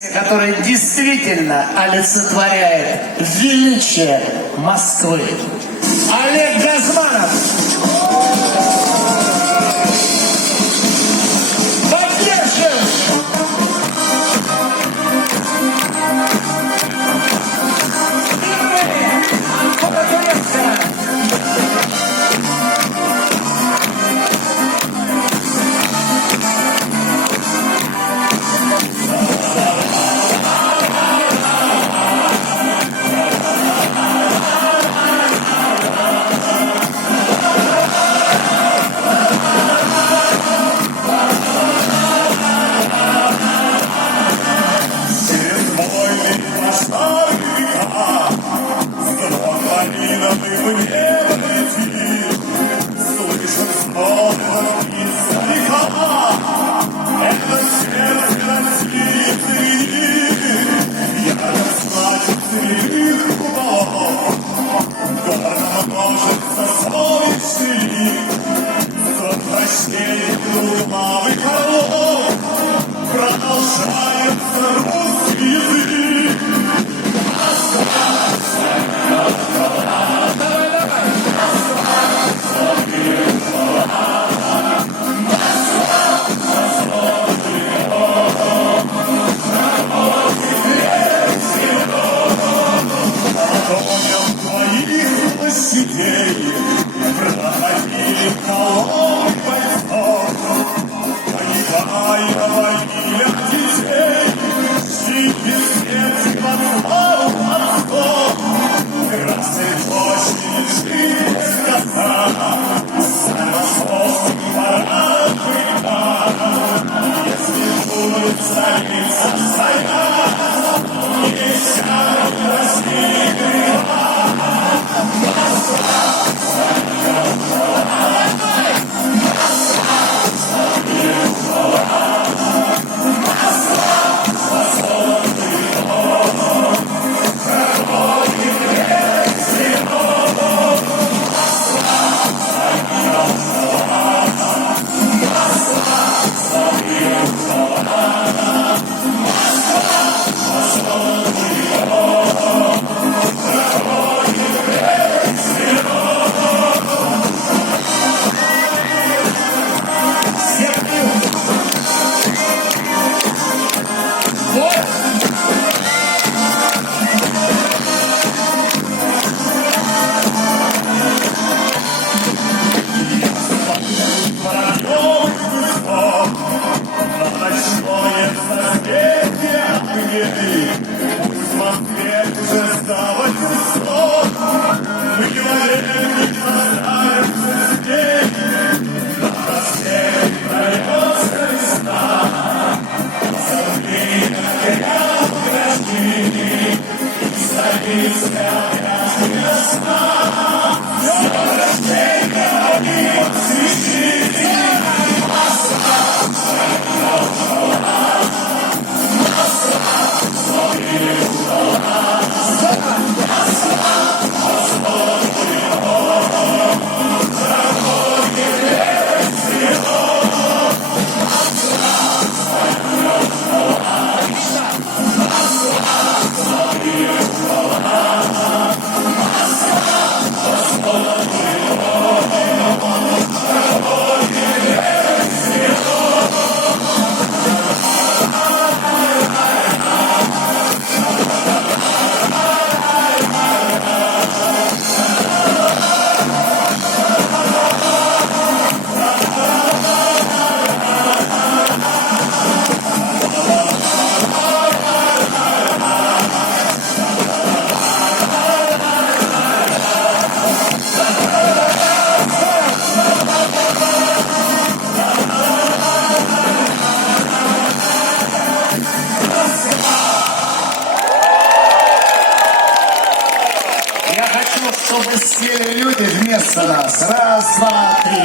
который действительно олицетворяет величие Москвы. Олег Газманов. Поддержим! Впервые от Бородулевского. Продолжается русский язык. Твоих площадей проходили колонны бойцов, воевали детей, чьи смерти под славу отцов. Красной площади жили коса, самосвозный парад бригада. Если будет царица война, не сядет Россия греха. Пусть в Москве уже стало тесно, мы говорим, останемся здесь, на проспекте дается весна, сорви горят граждане, и столица опять ясна, все рождения они посвятили, Чтобы сели люди вместо нас. Раз, два, три.